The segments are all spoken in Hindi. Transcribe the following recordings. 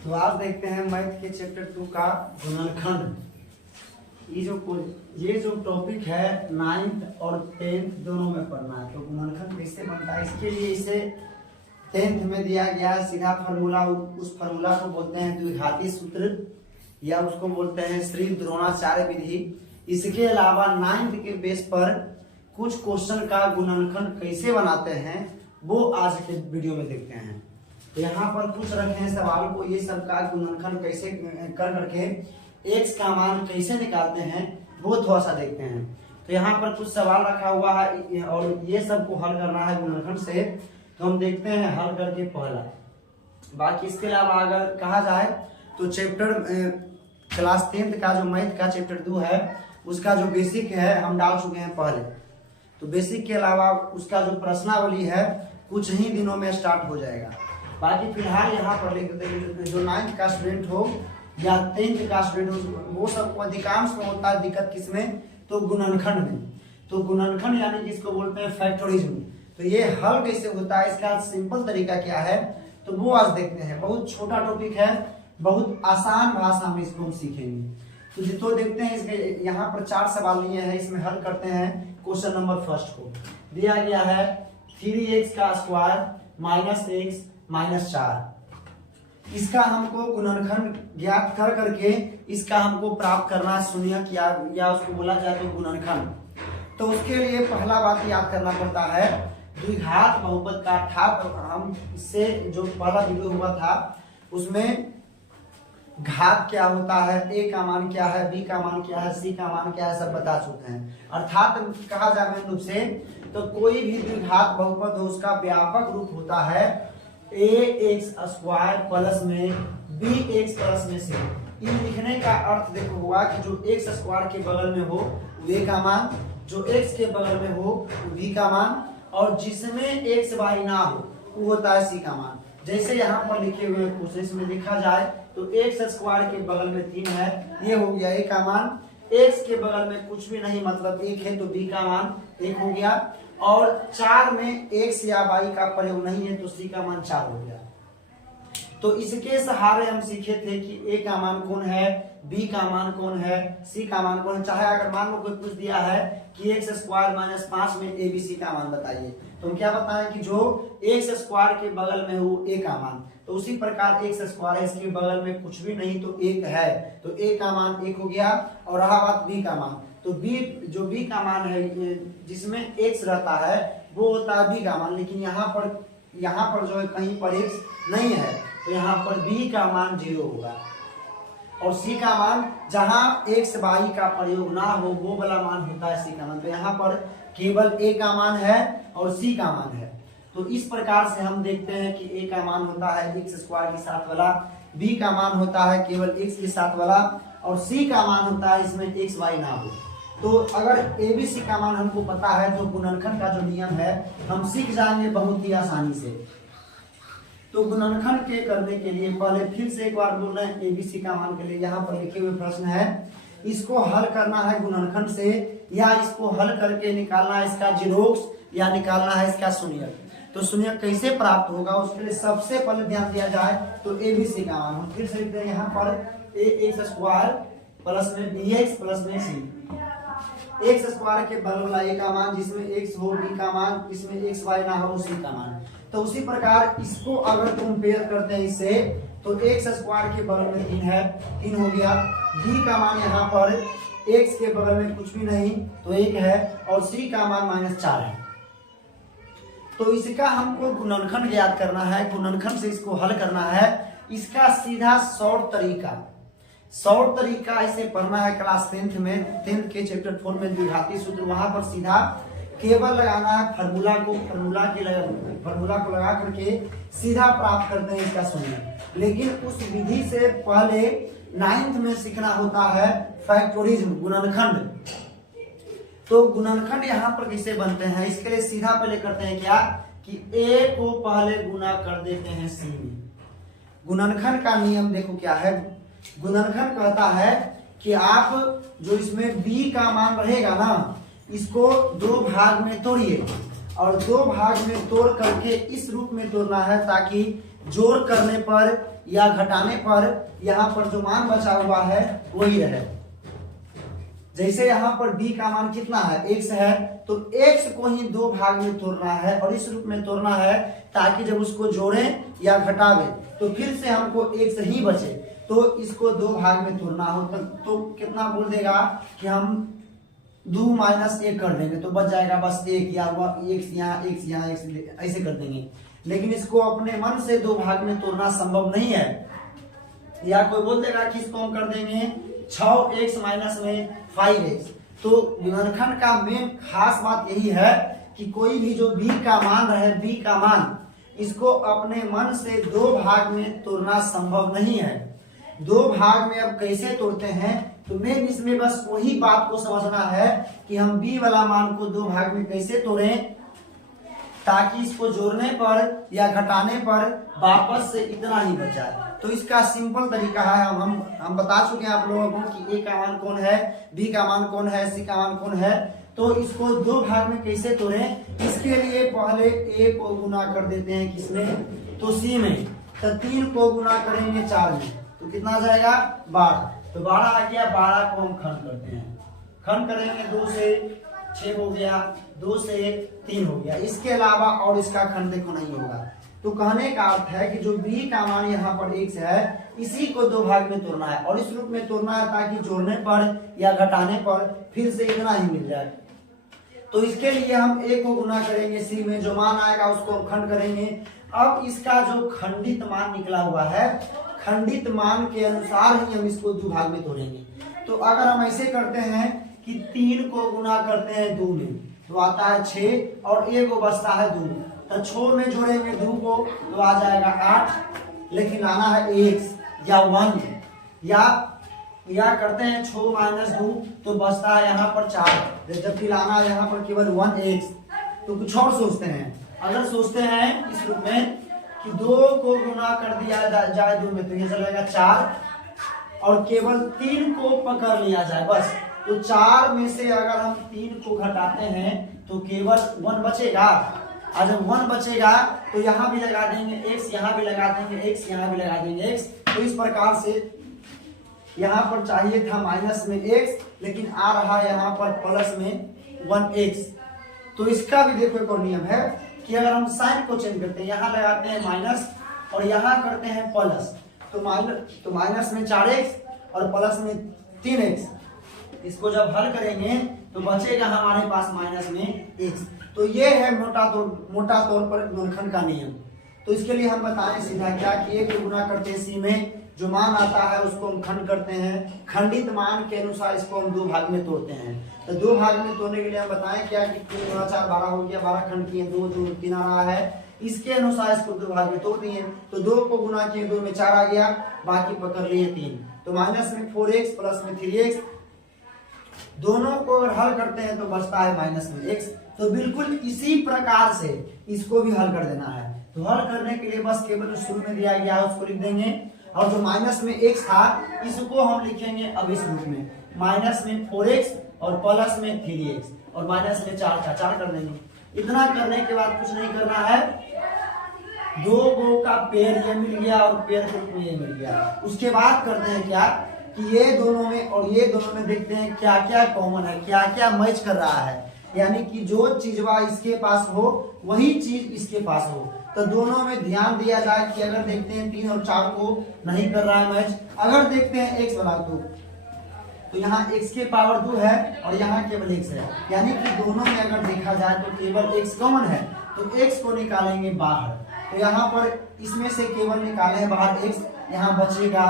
तो आज देखते हैं मैथ के चैप्टर 2 का गुणनखंड। ये जो टॉपिक है 9th और 10th दोनों में पढ़ना है। तो गुणनखंड कैसे बनता है, इसके लिए इसे 10th में दिया गया सीधा फार्मूला। उस फार्मूला को बोलते हैं द्विघाती सूत्र या उसको बोलते हैं श्री द्रोणाचार्य विधि। इसके अलावा 9th के बेस पर कुछ क्वेश्चन का गुणनखंड कैसे बनाते हैं वो आज के वीडियो में देखते हैं। तो यहाँ पर कुछ रखे हैं सवाल को, ये सब का गुणनखंड कैसे कर करके x का मान कैसे निकालते हैं वो थोड़ा सा देखते हैं। तो यहाँ पर कुछ सवाल रखा हुआ है और ये सब को हल करना है गुणनखंड से। तो हम देखते हैं हल करके पहला। बाकी इसके अलावा अगर कहा जाए तो चैप्टर क्लास 10th का जो मैथ का चैप्टर 2 है उसका जो बेसिक है हम डाल चुके हैं पहले। तो बेसिक के अलावा उसका जो प्रश्नावली है कुछ ही दिनों में स्टार्ट हो जाएगा। बाकी फिलहाल यहाँ पर लिख देते हैं जो 9th का स्टूडेंट हो या 10th का स्टूडेंट हो वो सबको अधिकांश में होता है दिक्कत किसमें, तो गुणनखंड में। तो गुणनखंड यानी कि इसको बोलते हैं फैक्टोरिज्म। तो ये हल कैसे होता है, इसका सिंपल तरीका क्या है तो वो आज देखते हैं। बहुत छोटा टॉपिक है, बहुत आसान भाषा में इसको हम सीखेंगे। तो देखते हैं इसके यहाँ पर 4 सवाल लिए हैं, इसमें हल करते हैं। क्वेश्चन नंबर फर्स्ट को दिया गया है 3x का स्क्वायर माइनस x माइनस 4। इसका हमको गुणनखंड ज्ञात कर करके इसका हमको प्राप्त करना है शून्यक या उसको बोला जाए तो गुणनखंड। तो उसके लिए पहला बात याद करना पड़ता है द्विघात बहुपद का। अर्थात हम इससे जो पहला वीडियो हुआ था उसमें घात क्या होता है, a का मान क्या है, b का मान क्या है, c का मान क्या है, सब बता चुके हैं। अर्थात कहा जाए मेन रूप से तो कोई भी द्विघात बहुपद हो उसका व्यापक रूप होता है ax स्क्वायर प्लस में bx प्लस में c। इन लिखने का अर्थ देखो हुआ कि जो x स्क्वायर के बगल में हो a का मान, जो x के बगल में हो b का मान, और जिसमें x y ना हो वो होता है c का मान। जैसे यहाँ पर लिखे हुए क्वेश्चन में लिखा जाए तो x स्क्वायर के बगल में 3 है, ये हो गया a का मान। x के बगल में कुछ भी नहीं मतलब 1 है तो b का मान 1 हो गया, और 4 में x या y का प्रयोग नहीं है तो c का मान 4 हो गया। तो इसके सहारे हम सीखे थे कि a का मान कौन है, b का मान कौन है, c का मान कौन है। चाहे अगर मान लो कोई पूछ दिया है कि x स्क्वायर माइनस 5 में a b c का मान बताइए तो हम क्या बताएं कि जो x स्क्वायर के बगल में हो a का मान, तो उसी प्रकार x स्क्वायर है इसके बगल में कुछ भी नहीं तो 1 है तो a का मान 1 हो गया। और रहा बात b का मान, तो b का मान है जिसमें x रहता है वो होता है b का मान। लेकिन यहाँ पर जो है कहीं पर x नहीं है तो यहाँ पर b का मान 0 होगा, और c का मान जहाँ x y का प्रयोग ना हो वो वाला मान होता है c का मान। तो यहाँ पर केवल a का मान है और c का मान है। तो इस प्रकार से हम देखते हैं कि a का मान होता है x स्क्वायर के साथ वाला, b का मान होता है केवल x के साथ वाला, और c का मान होता है इसमें x y ना हो। तो अगर a b c का मान हमको पता है तो गुणनखंड का जो नियम है हम सीख जाएंगे बहुत ही आसानी से। तो गुणनखंड के करने के लिए पहले फिर से एक बार बोल रहे हैं a b c का मान के लिए यहाँ पर लिखे हुए प्रश्न है, इसको हल करना है गुणनखंड से या इसको हल करके निकालना है इसका जीरोक्स या निकालना है इसका शून्यक। तो शून्यक कैसे प्राप्त होगा उसके लिए सबसे पहले ध्यान दिया जाए तो a b c का मान हम फिर से लिखते हैं यहाँ पर ax स्क्वायर प्लस में bx प्लस में c। x स्क्वायर के बगल वाला a का मान जिसमें x हो, b का मान इसमें x y ना हो, c का मान। तो उसी प्रकार इसको अगर कंपेयर करते हैं इससे तो x स्क्वायर के बगल में 3 है, 3 हो गया। b का मान यहाँ पर x के बगल में कुछ भी नहीं तो 1 है, और c का मान -4 है। तो इसका हमको गुणनखंड ज्ञात करना है, गुणनखंड से इसको हल करना है। इसका सीधा शॉर्ट तरीका इसे पढ़ना है क्लास 10th में, 10th के चैप्टर 4 में द्विघाती सूत्र। वहां पर सीधा केवल लगाना है फार्मूला को लगा करके सीधा प्राप्त करते हैं इसका शून्यक। लेकिन उस विधि से पहले 9th में सीखना होता है फैक्टोरिज्म, गुणनखंड। तो गुणनखंड यहाँ पर कैसे बनते हैं इसके लिए सीधा पहले करते हैं क्या कि a को पहले गुना कर देते हैं c में। गुणनखंड का नियम देखो क्या है, गुणनखंड कहता है कि आप जो इसमें b का मान रहेगा ना इसको 2 भाग में तोड़िए, और 2 भाग में तोड़ करके इस रूप में तोड़ना है ताकि जोड़ करने पर या घटाने पर यहाँ पर जो मान बचा हुआ है वही रहे। जैसे यहाँ पर b का मान कितना है, x है, तो x को ही दो भाग में तोड़ना है और इस रूप में तोड़ना है ताकि जब उसको जोड़ें या घटावें तो फिर से हमको x ही बचे। तो इसको दो भाग में तोड़ना हो तो कितना बोल देगा कि हम 2 - 1 कर देंगे तो बच जाएगा बस 1 या x यहाँ x ऐसे कर देंगे। लेकिन इसको अपने मन से दो भाग में तोड़ना संभव नहीं है। या कोई बोल देगा कि इसको हम कर देंगे 6x में 5x। तो गुणनखंड का मेन खास बात यही है कि कोई भी जो b का मान रहे, b का मान, इसको अपने मन से दो भाग में तोड़ना संभव नहीं है। दो भाग में अब कैसे तोड़ते हैं, तो मेन इसमें बस वही बात को समझना है कि हम b वाला मान को दो भाग में कैसे तोड़ें ताकि इसको जोड़ने पर या घटाने पर वापस से इतना ही बचा। तो इसका सिंपल तरीका है, हम बता चुके हैं आप लोगों को कि a का मान कौन है, b का मान कौन है, c का मान कौन है। तो इसको दो भाग में कैसे तोड़ें, इसके लिए पहले a को गुना कर देते हैं किसमें, तो c में। तो 3 को गुना करेंगे 4 में तो कितना आ जाएगा 12। तो 12 आ गया, 12 को हम खंड करते हैं। खंड करेंगे 2 से 6 हो गया, 2 से 3 हो गया। इसके अलावा और इसका खंड देखो नहीं होगा। तो कहने का अर्थ है कि जो b का मान यहाँ पर x है इसी को दो भाग में तोड़ना है और इस रूप में तोड़ना है ताकि जोड़ने पर या घटाने पर फिर से इतना ही मिल जाए। तो इसके लिए हम a को गुना करेंगे c में, जो मान आएगा उसको हम खंड करेंगे। अब इसका जो खंडित मान निकला हुआ है, खंडित मान के अनुसार ही हम इसको दो भाग में तोड़ेंगे। तो अगर हम ऐसे करते हैं कि 3 को गुना करते हैं 2 में तो आता है 6 और a को बचता है 2। तो 6 में जोड़ेंगे 2 को तो आ जाएगा 8, लेकिन आना है x या 1 या करते हैं 6 - 2 तो बचता है यहाँ पर 4, जबकि लाना है यहाँ पर केवल 1x। तो कुछ और सोचते हैं, अगर सोचते हैं इस रूप में कि 2 को गुना कर दिया जाए 2 में तो ये चलेगा 4 और केवल 3 को पकड़ लिया जाए बस। तो 4 में से अगर हम 3 को घटाते हैं तो केवल 1 बचेगा। और जब 1 बचेगा तो यहाँ भी लगा देंगे x, यहाँ भी लगा देंगे x, यहाँ भी लगा देंगे x। तो इस प्रकार से यहाँ पर चाहिए था माइनस में x, लेकिन आ रहा है यहाँ पर प्लस में 1x। तो इसका भी देखो एक और नियम है कि अगर हम साइन को चेंज करते हैं, यहाँ लगाते हैं माइनस और यहाँ करते हैं प्लस, तो माइनस में 4x और प्लस में 3x। इसको जब हल करेंगे तो बचेगा हमारे पास माइनस में x। तो ये है मोटा तौर पर गुणनखंड का नियम। तो इसके लिए हम बताएं सीधा क्या कि a को गुना करते हैं c में, जो मान आता है उसको हम खंड करते हैं, खंडित मान के अनुसार इसको हम दो भाग में तोड़ते हैं। तो दो भाग में तोड़ने के लिए हम बताएं क्या कि 3 × 4 12 हो गया, 12 खंड किए, 2 2 3 आ रहा है, इसके अनुसार इसको दो भाग में तोड़ दिए। तो 2 को गुना किए 2 में 4 आ गया, बाकी पकड़ लिए 3। तो माइनस में 4x प्लस में 3x, दोनों को अगर हल करते हैं तो बचता है माइनस में x। तो बिल्कुल इसी प्रकार से इसको भी हल कर देना है। तो हल करने के लिए बस केवल शुरू में दिया गया है उसको लिख देंगे और जो माइनस में x था इसको हम लिखेंगे अब इस रूप में, माइनस में 4x और प्लस में 3x और माइनस में 4 का 4 कर देंगे। इतना करने के बाद कुछ नहीं करना है, 2 गो का पेड़ ये मिल गया और पेड़ के रूप में ये मिल गया। उसके बाद करते हैं क्या कि ये दोनों में और ये दोनों में देखते हैं क्या क्या कॉमन है, क्या क्या मैच कर रहा है, यानी कि जो चीजवा इसके पास हो वही चीज इसके पास हो। तो दोनों में ध्यान दिया जाए कि अगर देखते हैं 3 और 4 को नहीं कर रहा है मैच, अगर देखते हैं x वाला तो यहाँ x के पावर 2 है और यहाँ केवल x है, यानी कि दोनों में अगर देखा जाए तो केवल x कॉमन है। तो x को निकालेंगे बाहर, तो यहाँ पर इसमें से केवल निकाले बाहर x, यहाँ बचेगा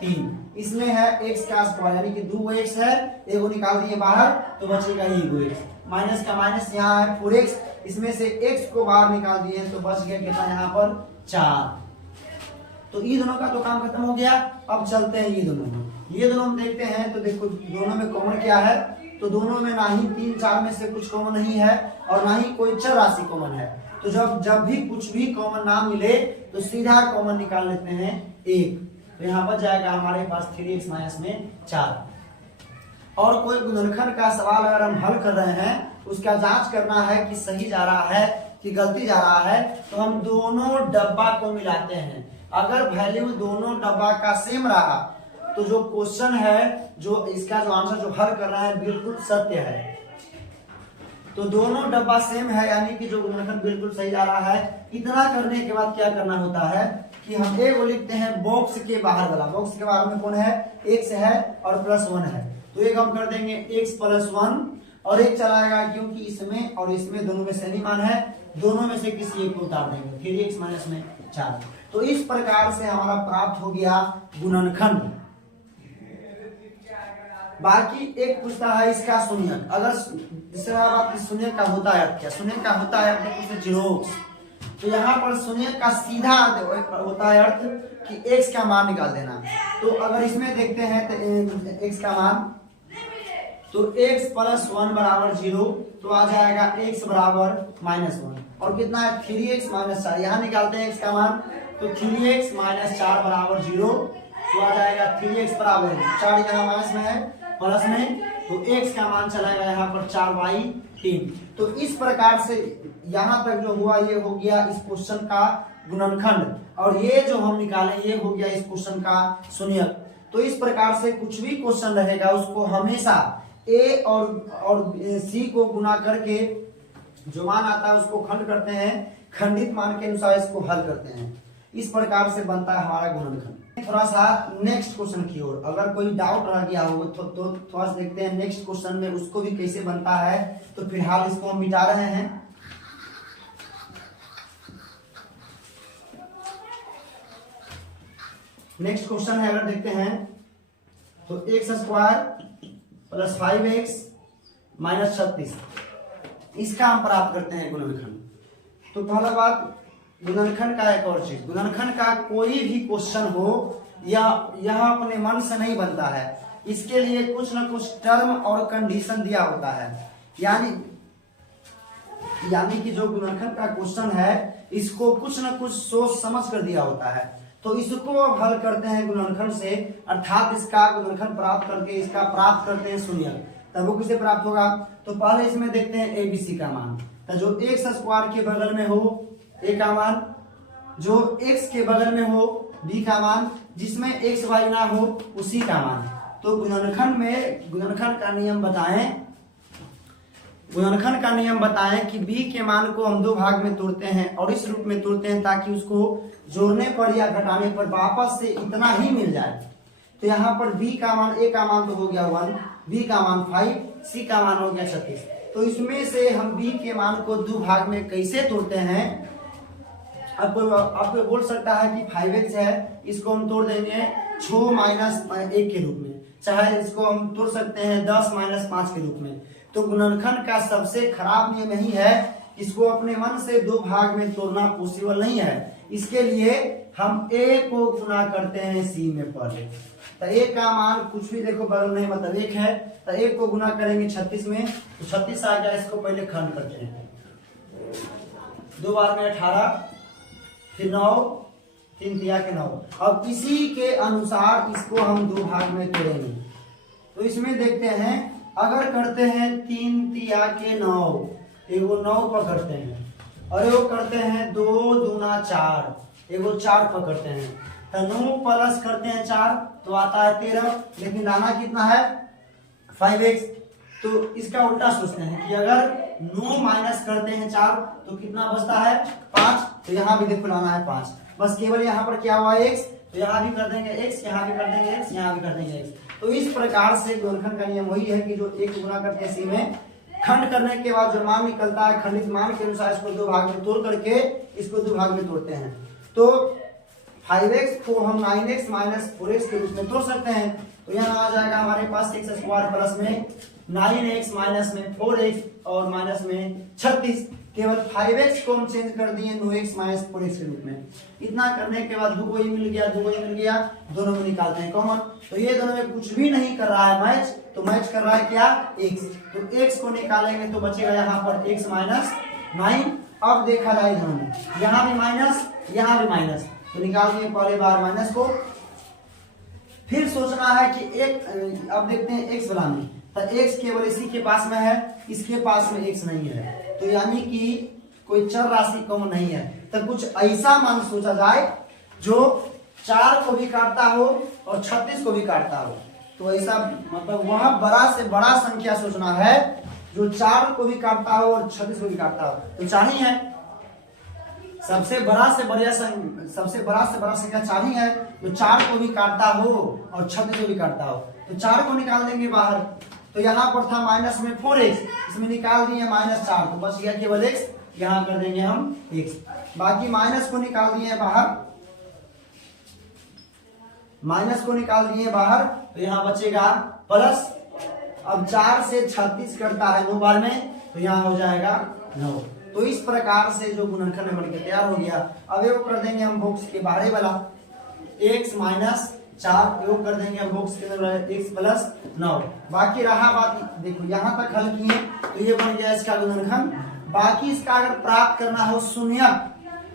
3। इसमें है x का स्क्वायर यानी कि 2x है, एगो निकाल दिए बाहर तो बचेगा एगो x, माइनस का माइनस यहाँ है 4x, इसमें से x को बाहर निकाल दिए तो बच गया कितना यहाँ पर 4। तो ये दोनों का तो काम खत्म हो गया। अब चलते हैं ये दोनों में, ये दोनों हम देखते हैं तो देखो दोनों में कॉमन क्या है, तो दोनों में ना ही 3 4 में से कुछ कॉमन नहीं है और ना ही कोई चर राशि कॉमन है। तो जब भी कुछ भी कॉमन ना मिले तो सीधा कॉमन निकाल लेते हैं 1। तो यहाँ बच जाएगा हमारे पास 3x माइनस में 4। और कोई गुणनखंड का सवाल अगर हम हल कर रहे हैं उसका जांच करना है कि सही जा रहा है कि गलती जा रहा है, तो हम दोनों डब्बा को मिलाते हैं। अगर वैल्यू दोनों डब्बा का सेम रहा तो जो क्वेश्चन है, जो इसका जो आंसर जो हल कर रहा है बिल्कुल सत्य है। तो दोनों डब्बा सेम है यानी कि जो गुणनखंड बिल्कुल सही जा रहा है। इतना करने के बाद क्या करना होता है कि हम ए को लिखते हैं बॉक्स के बाहर वाला। बॉक्स के बाहर में कौन है, x है और +1 है, तो एक हम कर देंगे x + 1 और एक चलाएगा क्योंकि इसमें और इसमें दोनों में सेम ही मान है, दोनों में से किसी एक को उतार देंगे, फिर x - में 4। तो इस प्रकार से हमारा प्राप्त हो गया गुणनखंड। बाकी एक पूछता है इसका शून्यक। अगर दूसरा बात शून्यक का होता है क्या, शून्यक का होता है अपने कुछ जीरो, तो यहाँ पर शून्यक का सीधा होता है अर्थ कि x का मान निकाल देना। तो अगर इसमें देखते हैं तो x का मान, तो x + 1 = 0, तो आ जाएगा x = -1 और कितना है 3x - 4। यहाँ निकालते हैं x का मान, तो 3x - 4 = 0, तो आ जाएगा 3x = 4, यहाँ माइनस में है प्लस में, तो x का मान चलाएगा यहाँ पर 4/3। तो इस प्रकार से यहाँ तक जो हुआ ये हो गया इस क्वेश्चन का गुणनखंड, और ये जो हम निकाले ये हो गया इस क्वेश्चन का शून्यक। तो इस प्रकार से कुछ भी क्वेश्चन रहेगा उसको हमेशा a और c को गुना करके जो मान आता है उसको खंड करते हैं, खंडित मान के अनुसार इसको हल करते हैं। इस प्रकार से बनता है हमारा गुणनखंड। थोड़ा सा नेक्स्ट क्वेश्चन की ओर, अगर कोई डाउट रह गया हो तो थोड़ा सा देखते हैं नेक्स्ट क्वेश्चन में उसको भी कैसे बनता है। तो फिलहाल इसको हम मिटा रहे हैं। नेक्स्ट क्वेश्चन है, अगर देखते हैं तो x² + 5x - 36, इसका हम प्राप्त करते हैं गुणनखंड। तो पहला बात गुणनखंड का एक और चीज, गुणनखंड का कोई भी क्वेश्चन हो या यह अपने मन से नहीं बनता है, इसके लिए कुछ ना कुछ टर्म और कंडीशन दिया होता है। यानी कि जो गुणनखंड का क्वेश्चन है इसको कुछ ना कुछ सोच समझ कर दिया होता है। तो इसको अब हल करते हैं गुणनखंड से, अर्थात इसका गुणनखंड प्राप्त करके इसका प्राप्त करते हैं शून्यक। तब वो किसे प्राप्त होगा, तो पहले इसमें देखते हैं ABC का मान। तो जो x² के बगल में हो a का मान, जो x के बगल में हो b का मान, जिसमें x y ना हो उसी का मान। तो गुणनखंड का नियम बताएं कि b के मान को हम दो भाग में तोड़ते हैं और इस रूप में तोड़ते हैं ताकि उसको जोड़ने पर या घटाने पर वापस से इतना ही मिल जाए। तो यहाँ पर b का मान, a का मान तो हो गया 1, b का मान 5, c का मान हो गया 36। तो इसमें से हम b के मान को दो भाग में कैसे तोड़ते हैं। आपको बोल सकता है कि 5x है, इसको हम तोड़ देंगे 6 - 1 के रूप में, चाहे इसको हम तोड़ सकते हैं 10 - 5 के रूप में। तो गुणनखंड का सबसे खराब नियम यही है, इसको अपने मन से दो भाग में तोड़ना पॉसिबल नहीं है। इसके लिए हम a को गुना करते हैं c में पहले। तो a का मान कुछ भी देखो बगल नहीं, मतलब 1 है, तो 1 को गुना करेंगे 36 में, तो 36 आ गया। इसको पहले खंड करते हैं, 2 बार में 18, फिर 9, 3 तिया के 9। अब इसी के अनुसार इसको हम दो भाग में तोड़ेंगे। तो इसमें देखते हैं, अगर करते हैं 3 तिया के 9, एगो 9 पकड़ते हैं और एगो करते हैं 2 दूना 4, एगो 4 पकड़ते हैं, तो 9 प्लस करते हैं 4 तो आता है 13, लेकिन लाना कितना है 5x। तो इसका उल्टा सोचते हैं कि अगर 9 माइनस करते हैं 4 तो कितना बचता है 5, तो यहाँ भी देखो लाना है 5, बस केवल यहाँ पर क्या हुआ x, तो यहाँ भी कर देंगे x, यहाँ भी कर देंगे x, यहाँ भी कर देंगे x। तो इस प्रकार से गुणनखंड का नियम वही है कि जो एक गुना करते हैं c में, खंड करने के बाद जो मान निकलता है खंडित मान के अनुसार इसको दो भाग में तोड़ करके इसको दो भाग में तोड़ते हैं। तो 5x को हम 9x - 4x के रूप में तोड़ सकते हैं। तो यहाँ आ जाएगा हमारे पास x² प्लस में 9x माइनस में 4x और माइनस में 36। केवल 5x को हम चेंज कर दिए 9x - 4x के रूप में। इतना करने के बाद 2 को ही मिल गया, दोनों में निकालते हैं कॉमन। तो ये दोनों में कुछ भी नहीं कर रहा है मैच, तो मैच कर रहा है क्या x। तो x को निकालेंगे तो बचेगा यहाँ पर x - 9। अब देखा जाए दोनों में, यहाँ भी माइनस यहाँ भी माइनस, तो निकाल दिए पहले बार माइनस को। फिर सोचना है कि एक, अब देखते हैं x वाला में, तो x केवल इसी के पास में है, इसके पास में x नहीं है, तो यानी कि कोई चर राशि कम नहीं है। तो कुछ ऐसा मान सोचा जाए जो 4 को भी काटता हो और 36 को भी काटता हो। तो ऐसा मतलब वहां बड़ा से बड़ा संख्या सोचना है जो 4 को भी काटता हो और 36 को भी काटता हो। तो 4 ही है, सबसे बड़ा से बड़ा संख्या 4 ही है जो 4 को भी काटता हो और 36 को भी काटता हो। तो 4 को निकाल देंगे बाहर, तो यहाँ पर था माइनस में 4x, इसमें निकाल दिए -4, तो बच गया केवल x, यहाँ कर देंगे हम x। बाकी माइनस को निकाल दिए बाहर, तो यहाँ बचेगा प्लस। अब 4 से 36 करता है 9 बार में, तो यहाँ हो जाएगा 9। तो इस प्रकार से जो गुणनखंड बन के तैयार हो गया। अब योग कर देंगे हम बॉक्स के बाहरी वाला, x - 4 योग कर देंगे हम बॉक्स के अंदर x + 9। बाकी रहा बात, देखो यहाँ तक हल किए तो ये बन गया इसका गुणनखंड। बाकी इसका अगर प्राप्त करना हो शून्य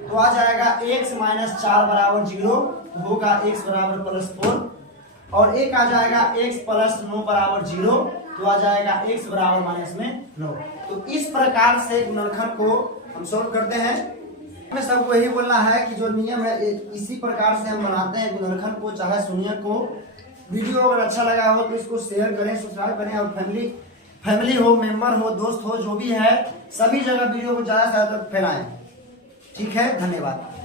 तो आ जाएगा x - 4 = 0, होगा x = +4, और एक आ जाएगा x + 9 = 0, तो आ जाएगा x = -9। तो इस प्रकार से गुणनखंड को हम सॉल्व करते हैं। हमें सबको यही बोलना है कि जो नियम है इसी प्रकार से हम बनाते हैं गुणनखंड को, चाहे शून्य को। वीडियो अगर अच्छा लगा हो तो इसको शेयर करें, सब्सक्राइब करें, और फैमिली हो, मेंबर हो, दोस्त हो, जो भी है सभी जगह वीडियो को ज्यादा से ज्यादा फैलाएं। ठीक है, धन्यवाद।